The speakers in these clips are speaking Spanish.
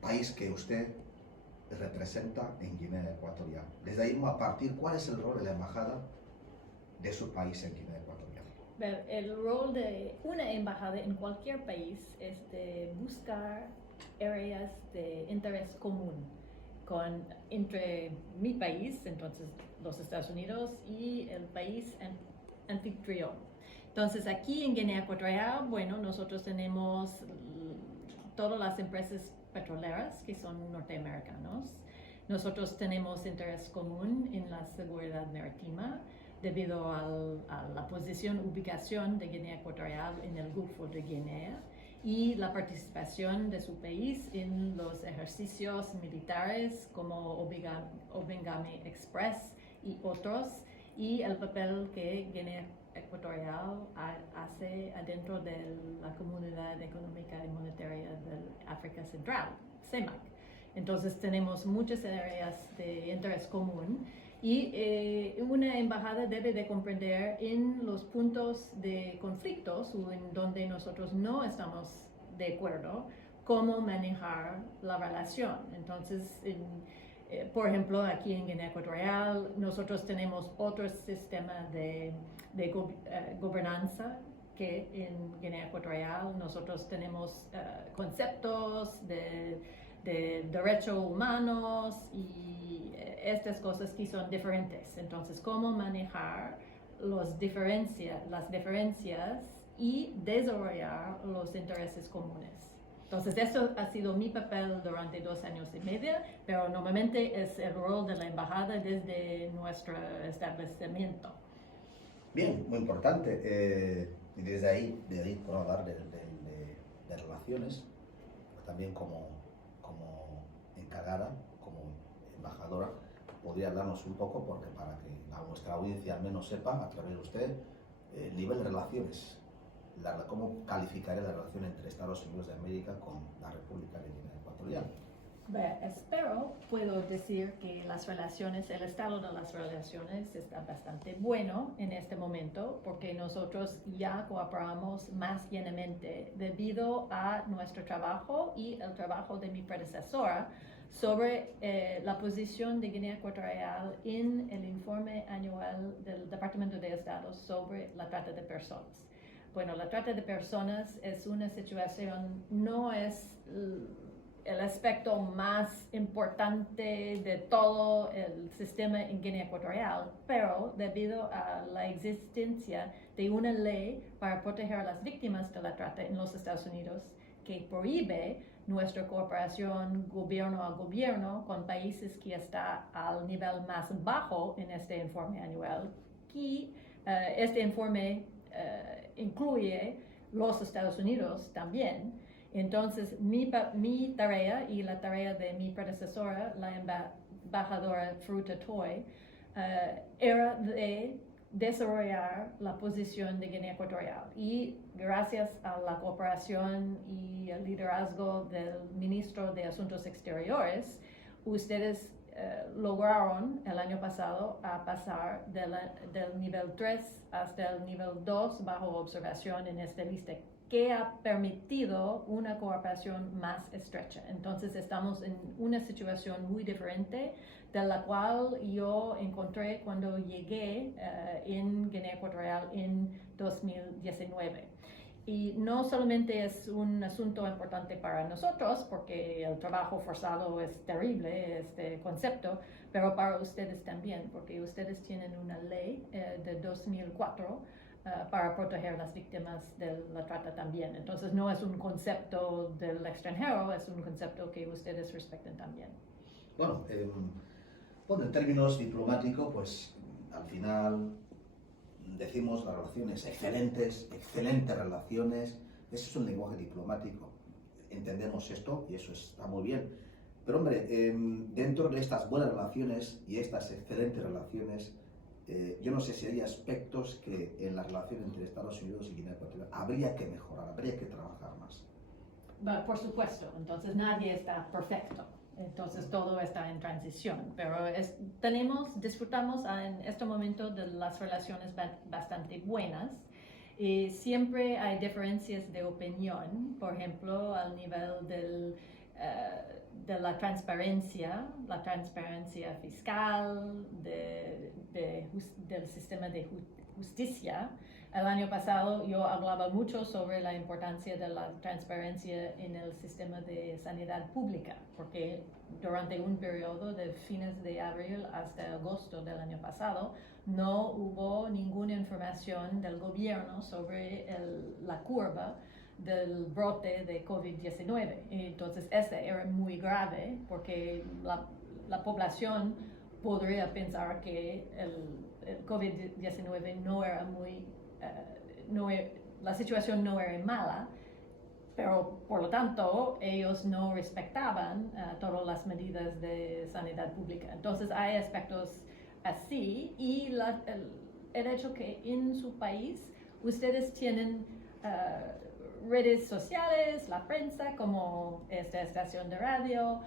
país que usted representa en Guinea Ecuatorial. Desde ahí, a partir, ¿cuál es el rol de la embajada de su país en Guinea Ecuatorial? El rol de una embajada en cualquier país es de buscar áreas de interés común entre mi país, entonces los Estados Unidos, y el país anfitrión. Entonces aquí en Guinea Ecuatorial, bueno, nosotros tenemos todas las empresas petroleras que son norteamericanos. Nosotros tenemos interés común en la seguridad marítima debido a la ubicación de Guinea Ecuatorial en el Golfo de Guinea y la participación de su país en los ejercicios militares como Obengame Express y otros, y el papel que Guinea Ecuatorial hace adentro de la Comunidad Económica y Monetaria del África Central, CEMAC. Entonces tenemos muchas áreas de interés común y una embajada debe de comprender en los puntos de conflictos o en donde nosotros no estamos de acuerdo cómo manejar la relación. Entonces, por ejemplo, aquí en Guinea Ecuatorial nosotros tenemos otro sistema de gobernanza que en Guinea Ecuatorial. Nosotros tenemos conceptos de derechos humanos y estas cosas que son diferentes. Entonces, cómo manejar las diferencias y desarrollar los intereses comunes. Entonces, esto ha sido mi papel durante 2 años y medio, pero normalmente es el rol de la embajada desde nuestro establecimiento. Bien, muy importante. Y desde ahí puedo hablar de relaciones, también como encargada, como embajadora, podría hablarnos un poco, porque para que nuestra audiencia al menos sepa, a través de usted, el nivel de relaciones, cómo calificaría la relación entre Estados Unidos de América con la República de Guinea Ecuatorial. Puedo decir que el estado de las relaciones está bastante bueno en este momento, porque nosotros ya cooperamos más llenamente debido a nuestro trabajo y el trabajo de mi predecesora sobre la posición de Guinea Ecuatorial en el informe anual del Departamento de Estado sobre la trata de personas. Bueno, la trata de personas es una situación, no es el aspecto más importante de todo el sistema en Guinea Ecuatorial, pero debido a la existencia de una ley para proteger a las víctimas de la trata en los Estados Unidos que prohíbe nuestra cooperación gobierno a gobierno con países que están al nivel más bajo en este informe anual, y este informe incluye los Estados Unidos también. Entonces, mi tarea y la tarea de mi predecesora, la embajadora Fruta Toy, era de desarrollar la posición de Guinea Ecuatorial. Y gracias a la cooperación y el liderazgo del ministro de Asuntos Exteriores, ustedes lograron el año pasado a pasar del nivel 3 hasta el nivel 2 bajo observación en esta lista, que ha permitido una cooperación más estrecha. Entonces estamos en una situación muy diferente de la cual yo encontré cuando llegué en Guinea Ecuatorial en 2019. Y no solamente es un asunto importante para nosotros, porque el trabajo forzado es terrible, este concepto, pero para ustedes también, porque ustedes tienen una ley de 2004 para proteger a las víctimas de la trata también. Entonces no es un concepto del extranjero, es un concepto que ustedes respetan también. Bueno, en términos diplomáticos, pues al final decimos las relaciones excelentes relaciones. Ese es un lenguaje diplomático. Entendemos esto y eso está muy bien. Pero hombre, dentro de estas buenas relaciones y estas excelentes relaciones, yo no sé si hay aspectos que en la relación entre Estados Unidos y Guinea Ecuatorial habría que mejorar, habría que trabajar más. Por supuesto, entonces nadie está perfecto, entonces todo está en transición, pero disfrutamos en este momento de las relaciones bastante buenas, Y siempre hay diferencias de opinión, por ejemplo, al nivel de la transparencia fiscal, del sistema de justicia. El año pasado yo hablaba mucho sobre la importancia de la transparencia en el sistema de sanidad pública, porque durante un periodo de fines de abril hasta agosto del año pasado no hubo ninguna información del gobierno sobre la curva del brote de COVID-19. Entonces, este era muy grave porque la población podría pensar que el COVID-19 no era la situación no era mala, pero por lo tanto ellos no respetaban todas las medidas de sanidad pública. Entonces hay aspectos así y el hecho que en su país ustedes tienen redes sociales, la prensa como esta estación de radio,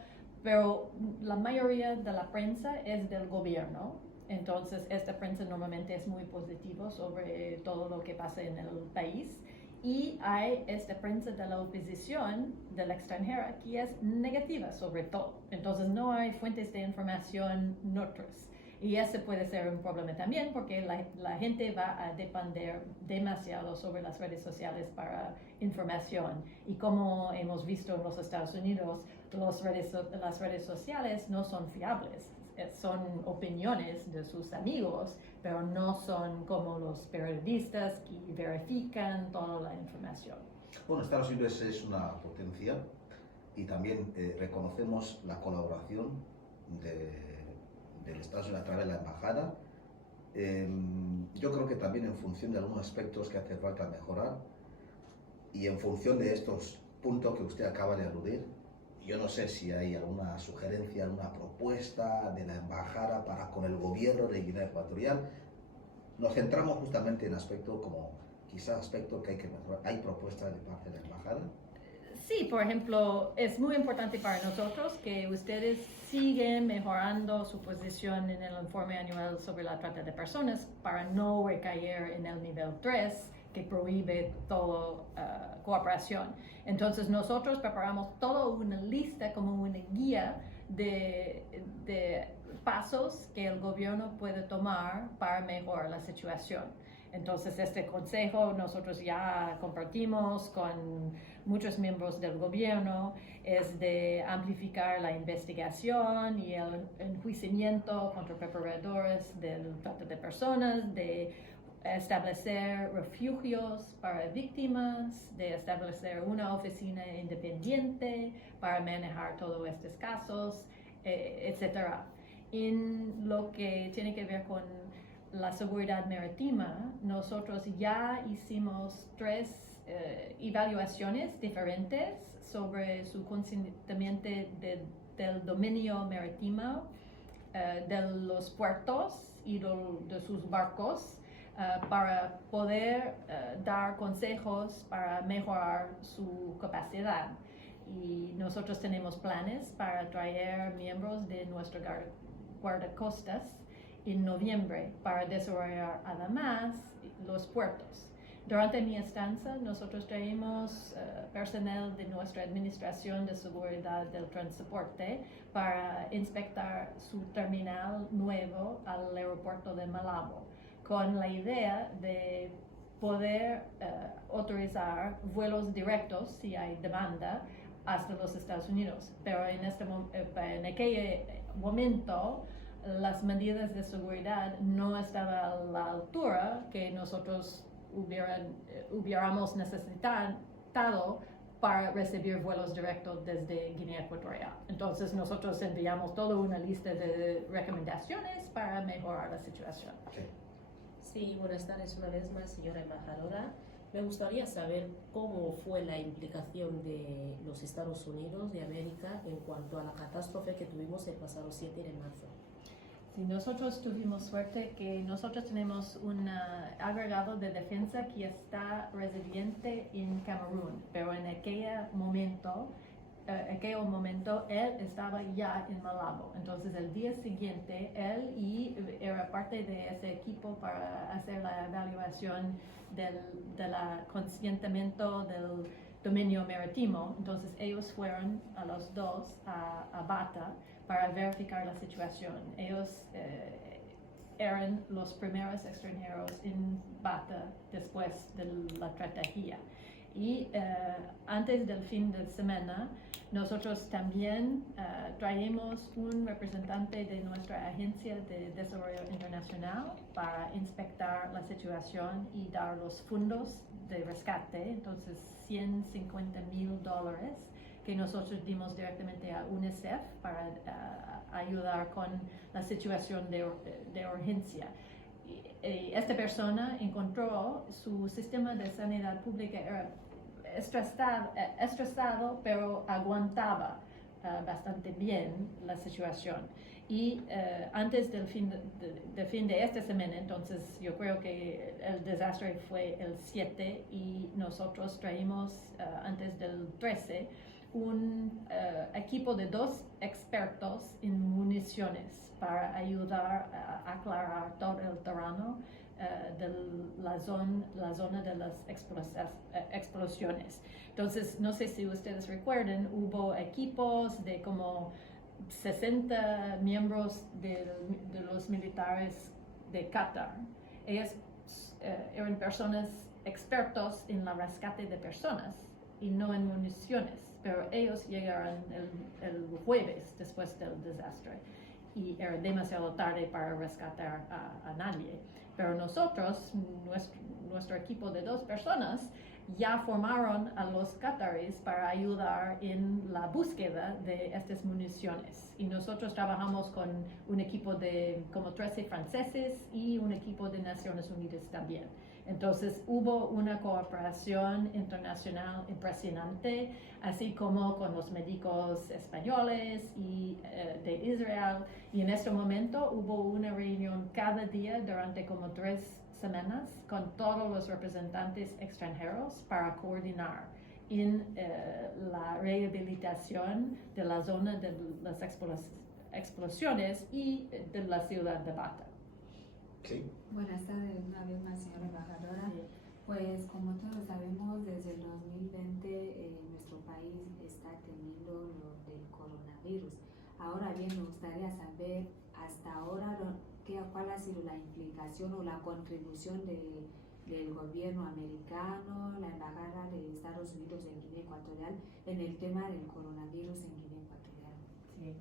pero la mayoría de la prensa es del gobierno. Entonces esta prensa normalmente es muy positiva sobre todo lo que pasa en el país. Y hay esta prensa de la oposición, de la extranjera, que es negativa sobre todo. Entonces no hay fuentes de información neutras. Y ese puede ser un problema también porque la gente va a depender demasiado sobre las redes sociales para información. Y como hemos visto en los Estados Unidos, las redes sociales no son fiables. Son opiniones de sus amigos, pero no son como los periodistas que verifican toda la información. Bueno, Estados Unidos es una potencia y también reconocemos la colaboración del Estados Unidos a través de la embajada. Yo creo que también en función de algunos aspectos que hace falta mejorar y en función de estos puntos que usted acaba de aludir, yo no sé si hay alguna sugerencia, alguna propuesta de la embajada para con el gobierno de Guinea Ecuatorial. Nos centramos justamente en aspectos como quizás aspectos que hay que mejorar. ¿Hay propuestas de parte de la embajada? Sí, por ejemplo, es muy importante para nosotros que ustedes siguen mejorando su posición en el informe anual sobre la trata de personas para no recaer en el nivel 3 que prohíbe toda cooperación. Entonces nosotros preparamos toda una lista como una guía de pasos que el gobierno puede tomar para mejorar la situación. Entonces este consejo nosotros ya compartimos con muchos miembros del gobierno, es de amplificar la investigación y el enjuiciamiento contra preparadores del trata de personas, de establecer refugios para víctimas, de establecer una oficina independiente para manejar todos estos casos, etc. En lo que tiene que ver con la seguridad marítima, nosotros ya hicimos 3 evaluaciones diferentes sobre su consentimiento del dominio marítimo, de los puertos y de sus barcos, para poder dar consejos para mejorar su capacidad. Y nosotros tenemos planes para traer miembros de nuestro guardacostas en noviembre para desarrollar además los puertos. Durante mi estancia, nosotros traemos personal de nuestra Administración de Seguridad del Transporte para inspectar su terminal nuevo al aeropuerto de Malabo, con la idea de poder autorizar vuelos directos, si hay demanda, hasta los Estados Unidos. Pero en aquel momento, las medidas de seguridad no estaban a la altura que nosotros hubiéramos necesitado para recibir vuelos directos desde Guinea Ecuatorial. Entonces nosotros enviamos toda una lista de recomendaciones para mejorar la situación. Sí, buenas tardes una vez más, señora embajadora. Me gustaría saber cómo fue la implicación de los Estados Unidos de América en cuanto a la catástrofe que tuvimos el pasado 7 de marzo. Sí, nosotros tuvimos suerte que nosotros tenemos un agregado de defensa que está residente en Camerún, pero en aquel momento aquel momento él estaba ya en Malabo. Entonces el día siguiente él era parte de ese equipo para hacer la evaluación del conscientamiento del dominio marítimo. Entonces ellos fueron a los dos a Bata para verificar la situación. Ellos eran los primeros extranjeros en Bata después de la estrategia. Y antes del fin de semana, nosotros también traemos un representante de nuestra Agencia de Desarrollo Internacional para inspectar la situación y dar los fondos de rescate, entonces $150,000 que nosotros dimos directamente a UNICEF para ayudar con la situación de urgencia. Esta persona encontró su sistema de sanidad pública era estresado, pero aguantaba bastante bien la situación. Y antes del fin de esta semana, entonces yo creo que el desastre fue el 7 y nosotros traímos antes del 13 un equipo de 2 expertos en municiones para ayudar a aclarar todo el terreno de la zona de las explosiones. Entonces, no sé si ustedes recuerdan, hubo equipos de como 60 miembros de los militares de Qatar. Ellos eran personas expertos en el rescate de personas y no en municiones, pero ellos llegaron el jueves después del desastre y era demasiado tarde para rescatar a nadie. Pero nosotros, nuestro equipo de 2 personas, ya formaron a los qataríes para ayudar en la búsqueda de estas municiones. Y nosotros trabajamos con un equipo de como 13 franceses y un equipo de Naciones Unidas también. Entonces hubo una cooperación internacional impresionante, así como con los médicos españoles y de Israel. Y en este momento hubo una reunión cada día durante como 3 semanas con todos los representantes extranjeros para coordinar en la rehabilitación de la zona de las explosiones y de la ciudad de Bata. Sí. Buenas tardes una vez más, señora embajadora. Sí. Pues como todos sabemos, desde el 2020 nuestro país está teniendo lo del coronavirus. Ahora bien, me gustaría saber hasta ahora cuál ha sido la implicación o la contribución del gobierno americano, la embajada de Estados Unidos en Guinea Ecuatorial en el tema del coronavirus en Guinea Ecuatorial. Sí.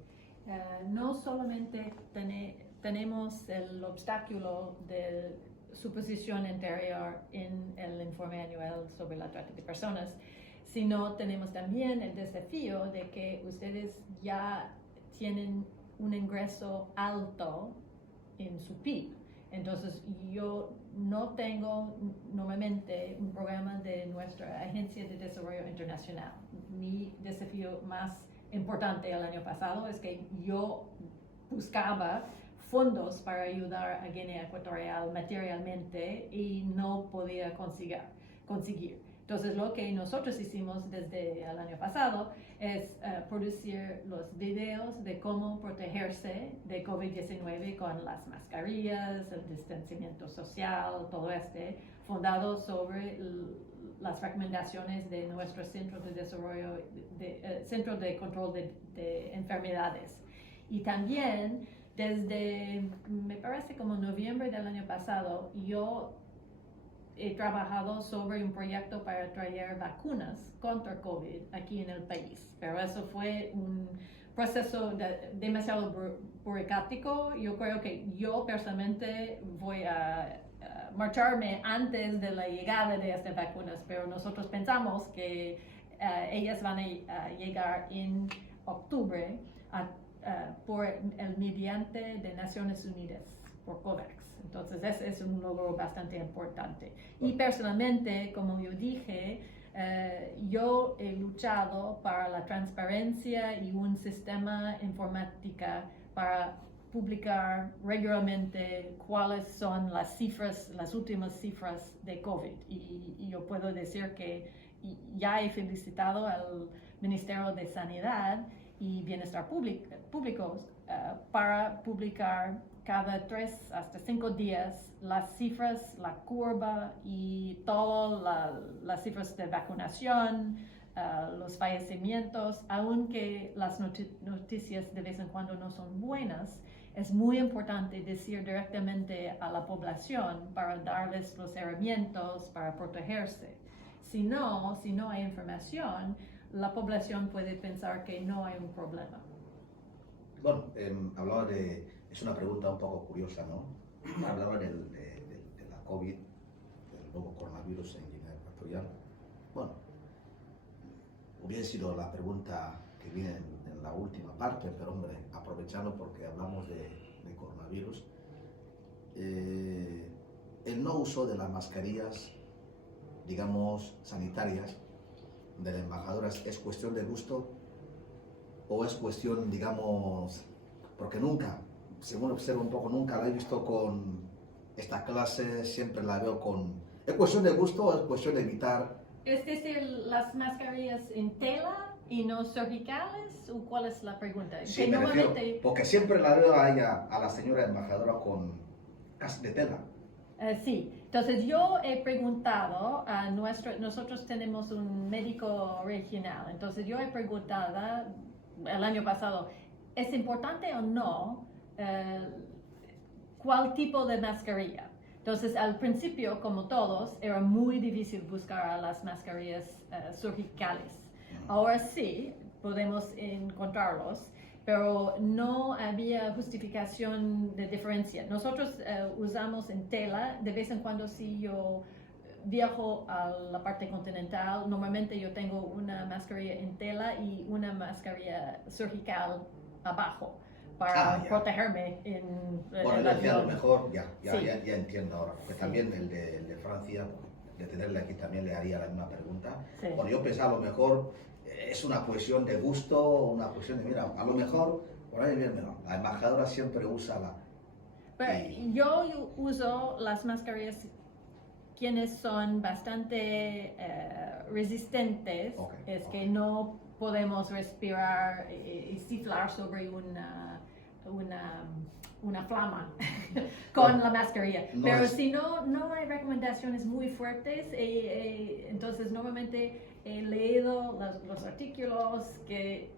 No solamente tenemos el obstáculo de su posición anterior en el informe anual sobre la trata de personas, sino tenemos también el desafío de que ustedes ya tienen un ingreso alto en su PIB. Entonces yo no tengo normalmente un programa de nuestra Agencia de Desarrollo Internacional. Mi desafío más importante el año pasado es que yo buscaba fondos para ayudar a Guinea Ecuatorial materialmente y no podía conseguir. Entonces lo que nosotros hicimos desde el año pasado es producir los videos de cómo protegerse de COVID-19 con las mascarillas, el distanciamiento social, todo fundado sobre las recomendaciones de nuestro Centro de Desarrollo, Centro de Control de Enfermedades. Y también desde, me parece como noviembre del año pasado, yo he trabajado sobre un proyecto para traer vacunas contra COVID aquí en el país, pero eso fue un proceso demasiado burocrático. Yo creo que yo personalmente voy a marcharme antes de la llegada de estas vacunas, pero nosotros pensamos que ellas van a llegar en octubre por el mediante de Naciones Unidas, por COVAX. Entonces ese es un logro bastante importante. Y personalmente, como yo dije, yo he luchado para la transparencia y un sistema informática para publicar regularmente cuáles son las cifras, las últimas cifras de COVID. Y yo puedo decir que ya he felicitado al Ministerio de Sanidad y Bienestar Públicos para publicar cada 3 hasta 5 días las cifras, la curva y todas las cifras de vacunación, los fallecimientos, aunque las noticias de vez en cuando no son buenas. Es muy importante decir directamente a la población para darles los herramientas para protegerse. Si no hay información, la población puede pensar que no hay un problema. Bueno, hablaba es una pregunta un poco curiosa, ¿no? Hablaba de la COVID, del nuevo coronavirus en Guinea Ecuatorial. Bueno, hubiera sido la pregunta que viene en la última parte, pero hombre, aprovechando porque hablamos de coronavirus, el no uso de las mascarillas, digamos, sanitarias de las embajadoras, ¿es cuestión de gusto o es cuestión, digamos, porque nunca, según observo un poco, nunca la he visto con esta clase, siempre la veo con... ¿Es cuestión de gusto o es cuestión de evitar? Es decir, las mascarillas en tela y no cervicales, ¿o cuál es la pregunta? Sí, Que me refiero, normalmente, porque siempre la veo a ella, a la señora embajadora con casi de tela. sí, entonces yo he preguntado a nosotros tenemos un médico regional, entonces yo he preguntado el año pasado, ¿es importante o no cuál tipo de mascarilla? Entonces, al principio, como todos, era muy difícil buscar las mascarillas surgicales. Ahora sí, podemos encontrarlos, pero no había justificación de diferencia. Nosotros usamos en tela, de vez en cuando si yo viajo a la parte continental, normalmente yo tengo una mascarilla en tela y una mascarilla surgical abajo para protegerme bueno, yo decía a lo mejor, ya entiendo ahora, porque Sí. también el de Francia, de tenerle aquí también le haría la misma pregunta. Sí. Bueno, yo pensaba a lo mejor es una cuestión de gusto, una cuestión de, mira, a lo mejor, por ahí viene, la embajadora siempre usa la... Pero yo uso las mascarillas quienes son bastante resistentes, que no podemos respirar y cifrar sobre una flama con la mascarilla. No Pero es... si no hay recomendaciones muy fuertes, entonces normalmente he leído los artículos que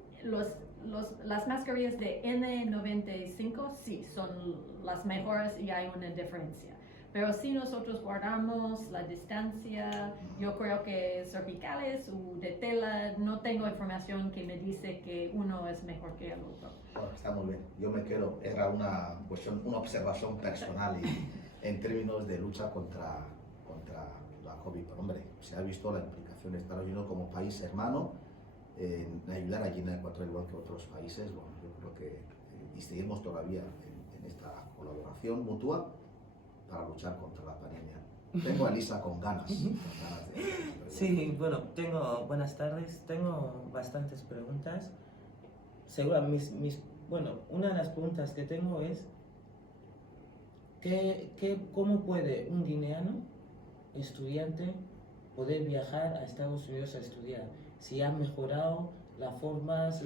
las mascarillas de N95 sí son las mejores y hay una diferencia. Pero si nosotros guardamos la distancia, yo creo que cervicales o de tela, no tengo información que me dice que uno es mejor que el otro. Bueno, está muy bien. Yo me quedo, era una cuestión, una observación personal y, en términos de lucha contra la COVID. Pero hombre, se ha visto la implicación de Estados Unidos como país hermano en ayudar a Guinea Ecuatorial igual que otros países. Bueno, yo creo que y seguimos todavía en esta colaboración mutua para luchar contra la pandemia. Tengo a Elisa con ganas. Sí, bueno, buenas tardes, tengo bastantes preguntas. Bueno, una de las preguntas que tengo es, ¿cómo puede un guineano estudiante poder viajar a Estados Unidos a estudiar? Si ha mejorado las formas,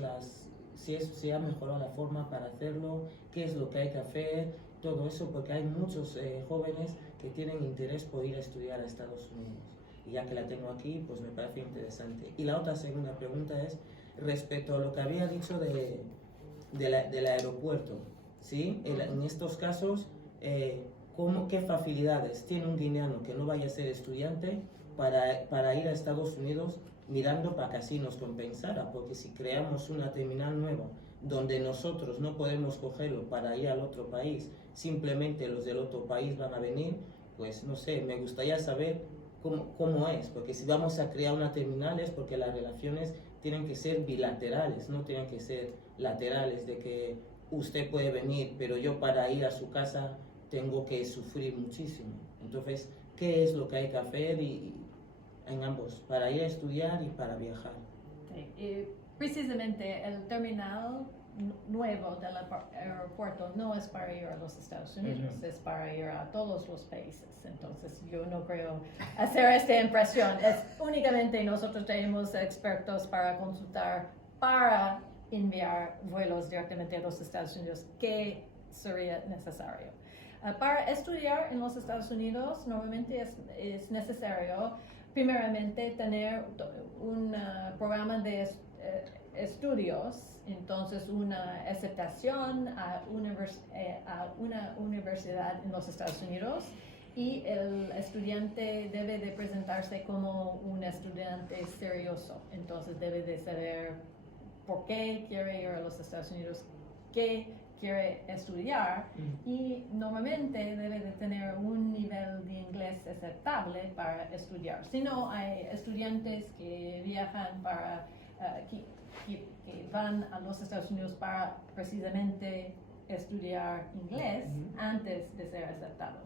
si ha mejorado la forma para hacerlo, qué es lo que hay que hacer, todo eso, porque hay muchos jóvenes que tienen interés por ir a estudiar a Estados Unidos. Y ya que la tengo aquí, pues me parece interesante. Y la otra segunda pregunta es respecto a lo que había dicho del aeropuerto, ¿sí? En estos casos, ¿qué facilidades tiene un guineano que no vaya a ser estudiante para ir a Estados Unidos mirando para que así nos compensara? Porque si creamos una terminal nueva donde nosotros no podemos cogerlo para ir al otro país, simplemente los del otro país van a venir, pues no sé, me gustaría saber cómo es, porque si vamos a crear una terminal es porque las relaciones tienen que ser bilaterales, no tienen que ser laterales, de que usted puede venir, pero yo para ir a su casa tengo que sufrir muchísimo. Entonces, ¿qué es lo que hay que hacer en ambos, para ir a estudiar y para viajar? Sí. Precisamente el terminal nuevo del aeropuerto no es para ir a los Estados Unidos, Ujú. es para ir a todos los países. Entonces yo no creo hacer esta impresión. Es únicamente nosotros tenemos expertos para consultar, para enviar vuelos directamente a los Estados Unidos, que sería necesario. Para estudiar en los Estados Unidos normalmente es necesario primeramente tener un programa de estudios, entonces una aceptación a una universidad en los Estados Unidos, y el estudiante debe de presentarse como un estudiante serioso. Entonces debe de saber por qué quiere ir a los Estados Unidos, qué quiere estudiar, y normalmente debe de tener un nivel de inglés aceptable para estudiar. Si no, hay estudiantes que viajan para que van a los Estados Unidos para precisamente estudiar inglés antes de ser aceptados.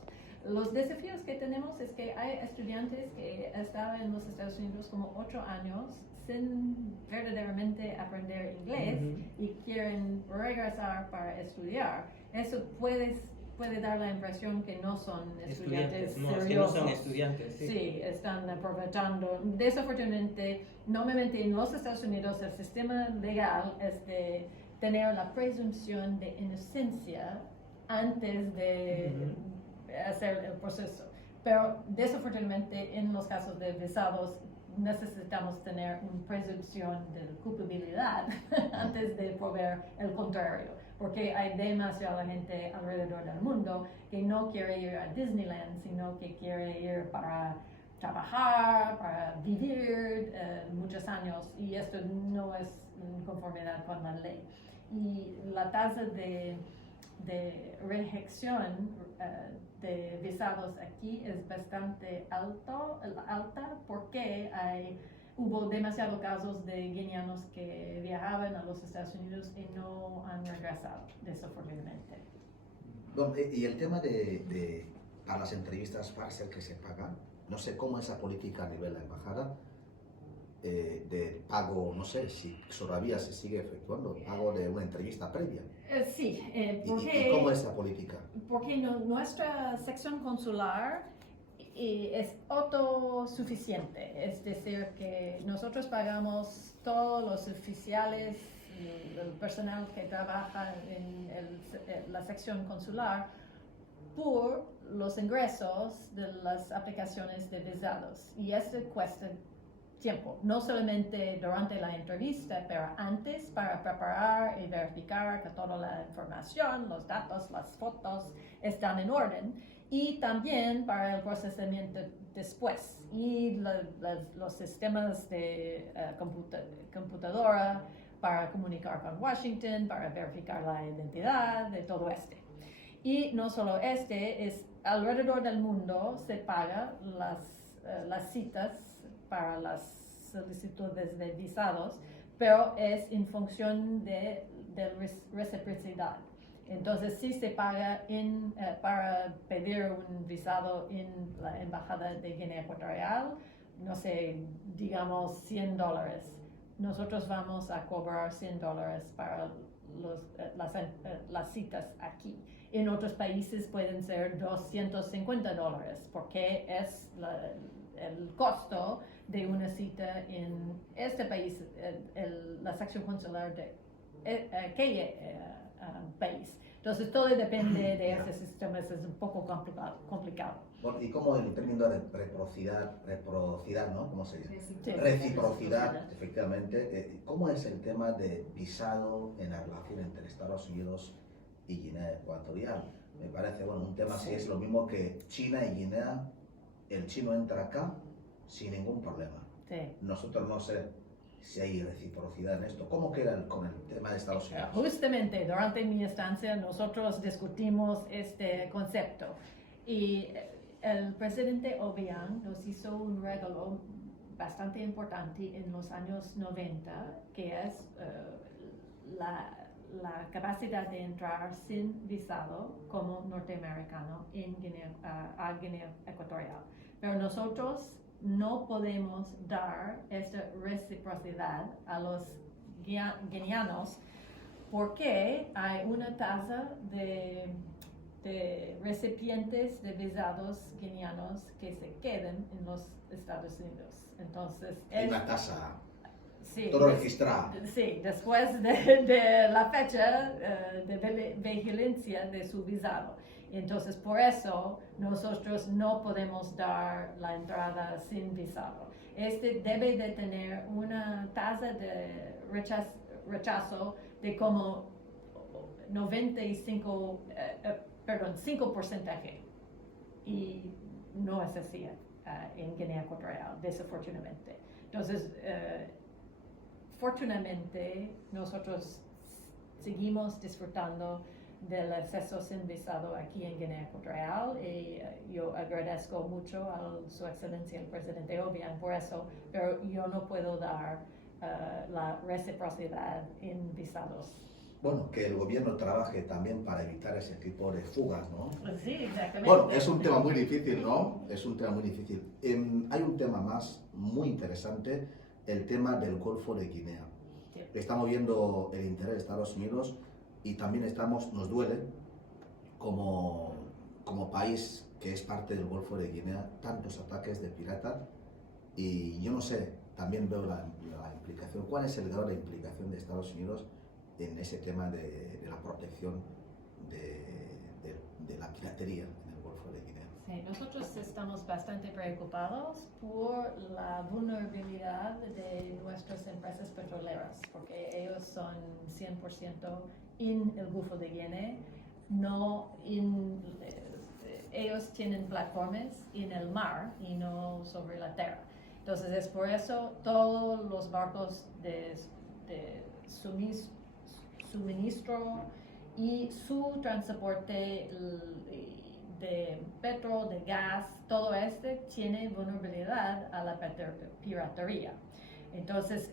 Los desafíos que tenemos es que hay estudiantes que estaban en los Estados Unidos como 8 años sin verdaderamente aprender inglés y quieren regresar para estudiar. Eso puede dar la impresión que no son estudiantes No, es que no seriosos. son estudiantes. Sí. Sí, están aprovechando. Desafortunadamente, normalmente en los Estados Unidos el sistema legal es de tener la presunción de inocencia antes de hacer el proceso. Pero desafortunadamente en los casos de visados necesitamos tener una presunción de culpabilidad antes de probar el contrario, porque hay demasiada gente alrededor del mundo que no quiere ir a Disneyland, sino que quiere ir para trabajar, para vivir muchos años, y esto no es en conformidad con la ley. Y la tasa de rejección de visados aquí es bastante alta porque hubo demasiados casos de guineanos que viajaban a los Estados Unidos y no han regresado, desafortunadamente. Bueno, y el tema para las entrevistas parcial que se pagan, no sé cómo es la política a nivel de la embajada, de pago, no sé si todavía se sigue efectuando, pago de una entrevista previa. Sí, ¿Y cómo es la política? porque nuestra sección consular es autosuficiente, es decir, que nosotros pagamos todos los oficiales, el personal que trabaja en la sección consular, por los ingresos de las aplicaciones de visados, y esto cuesta tiempo, no solamente durante la entrevista, pero antes, para preparar y verificar que toda la información, los datos, las fotos están en orden, y también para el procesamiento después, y los sistemas de computadora para comunicar con Washington, para verificar la identidad de todo este. Y no solo es alrededor del mundo se paga las citas para las solicitudes de visados, pero es en función de reciprocidad. Entonces, si se paga para pedir un visado en la Embajada de Guinea Ecuatorial, no sé, digamos $100, nosotros vamos a cobrar $100 para las citas aquí. En otros países pueden ser $250, porque es el costo de una cita en este país, la sección consular de aquel país. Entonces todo depende de este sistema, es un poco complicado. Bueno, y como el término de reciprocidad, ¿no? ¿Cómo se dice? Sí. Reciprocidad, efectivamente. ¿Cómo es el tema de visado en la relación entre Estados Unidos y Guinea Ecuatorial? Me parece, bueno, un tema así es lo mismo que China y Guinea. El chino entra acá sin ningún problema. Sí. Nosotros no sé si hay reciprocidad en esto. ¿Cómo queda con el tema de Estados Unidos? Justamente durante mi estancia nosotros discutimos este concepto, y el presidente Obiang nos hizo un regalo bastante importante en los años 90, que es la capacidad de entrar sin visado como norteamericano en a Guinea Ecuatorial. Pero nosotros no podemos dar esta reciprocidad a los guineanos porque hay una tasa de recipientes de visados guineanos que se quedan en los Estados Unidos. Entonces, Hay una tasa, sí, todo registrado. sí, después de la fecha de vigilancia de su visado. Entonces, por eso nosotros no podemos dar la entrada sin visado. Este debe de tener una tasa de rechazo de como 5%. Y no es así en Guinea Ecuatorial, desafortunadamente. Entonces, fortunadamente, nosotros seguimos disfrutando del acceso sin visado aquí en Guinea Ecuatorial y yo agradezco mucho a su excelencia el presidente Obiang por eso, pero yo no puedo dar la reciprocidad en visados. Bueno, que el gobierno trabaje también para evitar ese tipo de fugas, ¿no? Sí, exactamente. Bueno, es un tema muy difícil, ¿no? Es un tema muy difícil. Hay un tema más muy interesante, el tema del Golfo de Guinea. Sí. Estamos viendo el interés de Estados Unidos y también nos duele como país que es parte del Golfo de Guinea, tantos ataques de piratas y yo no sé, también veo la implicación. ¿Cuál es el grado de implicación de Estados Unidos en ese tema de la protección de la piratería en el Golfo de Guinea? Sí, nosotros estamos bastante preocupados por la vulnerabilidad de nuestras empresas petroleras, porque ellos son 100% en el Golfo de Guinea, ellos tienen plataformas en el mar y no sobre la tierra. Entonces es por eso todos los barcos de suministro y su transporte de petróleo, de gas, todo tiene vulnerabilidad a la piratería. Entonces,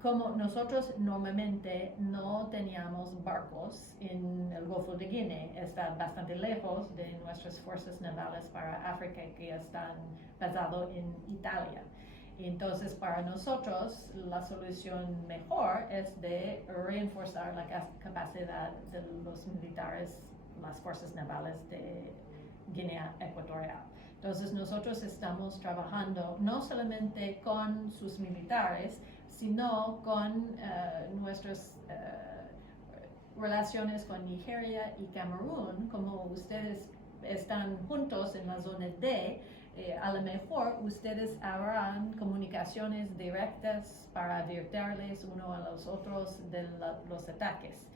como nosotros normalmente no teníamos barcos en el Golfo de Guinea, está bastante lejos de nuestras fuerzas navales para África que están basadas en Italia. Entonces, para nosotros, la solución mejor es de reforzar la capacidad de los militares, las fuerzas navales de Guinea Ecuatorial. Entonces, nosotros estamos trabajando no solamente con sus militares, sino con nuestras relaciones con Nigeria y Camerún. Como ustedes están juntos en la zona D, a lo mejor ustedes harán comunicaciones directas para advertirles uno a los otros de los ataques.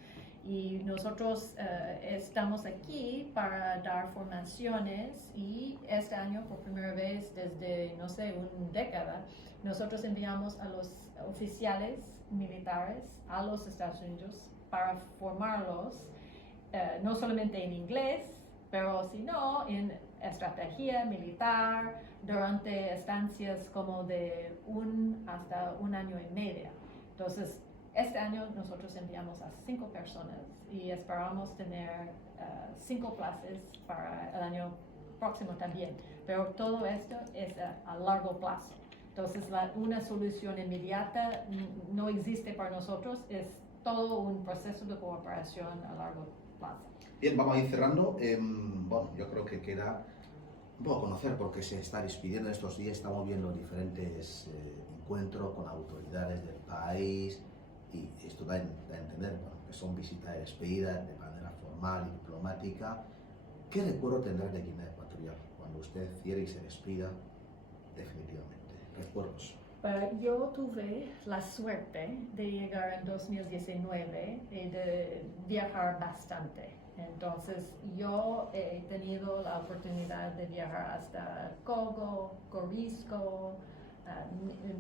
Y nosotros estamos aquí para dar formaciones y este año por primera vez desde, no sé, una década, nosotros enviamos a los oficiales militares a los Estados Unidos para formarlos no solamente en inglés, pero sino en estrategia militar durante estancias como de hasta un año y medio. Entonces, este año nosotros enviamos a 5 personas y esperamos tener 5 clases para el año próximo también. Pero todo esto es a largo plazo. Entonces, una solución inmediata no existe para nosotros, es todo un proceso de cooperación a largo plazo. Bien, vamos a ir cerrando. Bueno, yo creo que queda un poco conocer porque se está despidiendo estos días. Estamos viendo diferentes encuentros con autoridades del país y esto da a entender que son visitas de despedida de manera formal y diplomática. ¿Qué recuerdo tendrá de Guinea Ecuatorial cuando usted cierre y se despida definitivamente? Recuerdos. Yo tuve la suerte de llegar en 2019 y de viajar bastante. Entonces yo he tenido la oportunidad de viajar hasta Cogo, Corisco,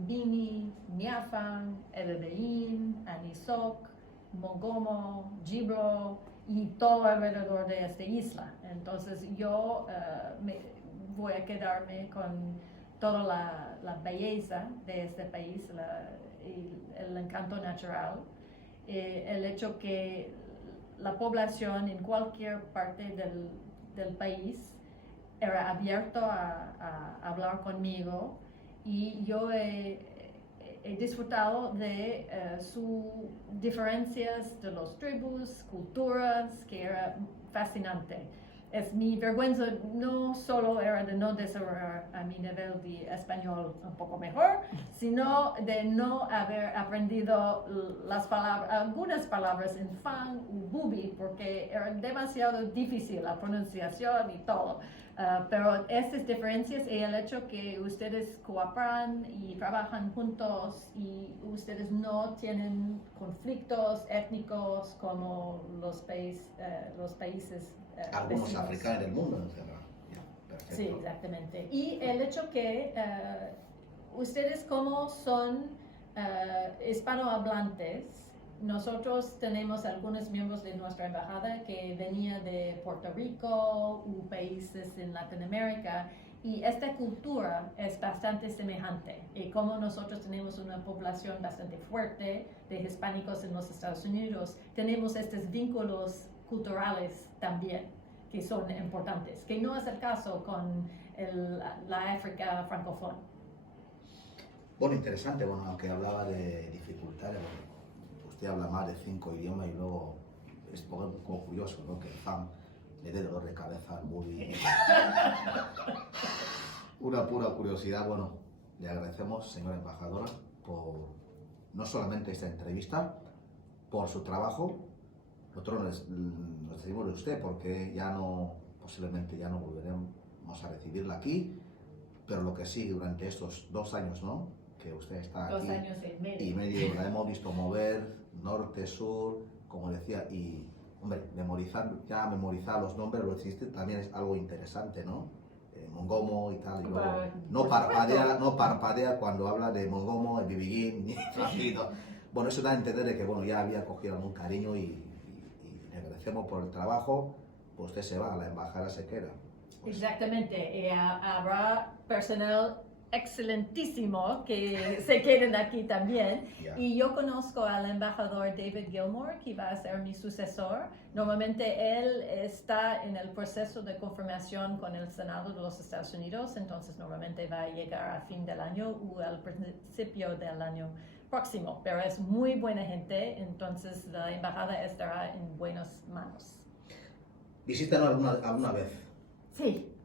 Bini, Miafan, Elebeín, Anisoc, Mongomo, Gibro y todo alrededor de esta isla. Entonces yo voy a quedarme con toda la belleza de este país, el encanto natural, el hecho que la población en cualquier parte del país era abierto a hablar conmigo y yo he he disfrutado de sus diferencias de las tribus, culturas, que era fascinante. Es mi vergüenza no solo era de no desarrollar a mi nivel de español un poco mejor, sino de no haber aprendido algunas palabras en fan u bubi, porque era demasiado difícil la pronunciación y todo. Pero estas diferencias y el hecho que ustedes cooperan y trabajan juntos y ustedes no tienen conflictos étnicos como los países Algunos vecinos. africanos del mundo, etcétera. Ya, perfecto. Sí, exactamente. Y el hecho que ustedes como son hispanohablantes, nosotros tenemos algunos miembros de nuestra embajada que venían de Puerto Rico u países en Latinoamérica y esta cultura es bastante semejante. Y como nosotros tenemos una población bastante fuerte de hispánicos en los Estados Unidos, tenemos estos vínculos culturales también que son importantes, que no es el caso con la África francófona. Bueno, interesante, bueno, aunque hablaba de dificultades, bueno, usted habla más de 5 idiomas y luego es un poco curioso, ¿no? Que el FAM le dé dolor de cabeza al bully. Una pura curiosidad, bueno, le agradecemos, señora embajadora, por no solamente esta entrevista, por su trabajo. Nosotros nos despedimos de usted porque posiblemente ya no volveremos a recibirla aquí, pero lo que sí, durante estos 2 años, ¿no? Que usted está aquí. 2 años y medio. La hemos visto mover norte, sur, como decía, y hombre, memorizar los nombres, lo existe, también es algo interesante, ¿no? Mongomo y tal, y luego no parpadea cuando habla de Mongomo, el Bibiguín, ni Franquito. Bueno, eso da a entender de que bueno, ya había cogido algún cariño y le agradecemos por el trabajo, pues usted se va, la embajada se queda. Pues, Exactamente, y habrá personal excelentísimo que se queden aquí también. ya. Y yo conozco al embajador David Gilmore, que va a ser mi sucesor. Normalmente él está en el proceso de confirmación con el Senado de los Estados Unidos, entonces normalmente va a llegar a fin del año o al principio del año próximo. Pero es muy buena gente, entonces la embajada estará en buenas manos. ¿Visítanos alguna vez? Sí,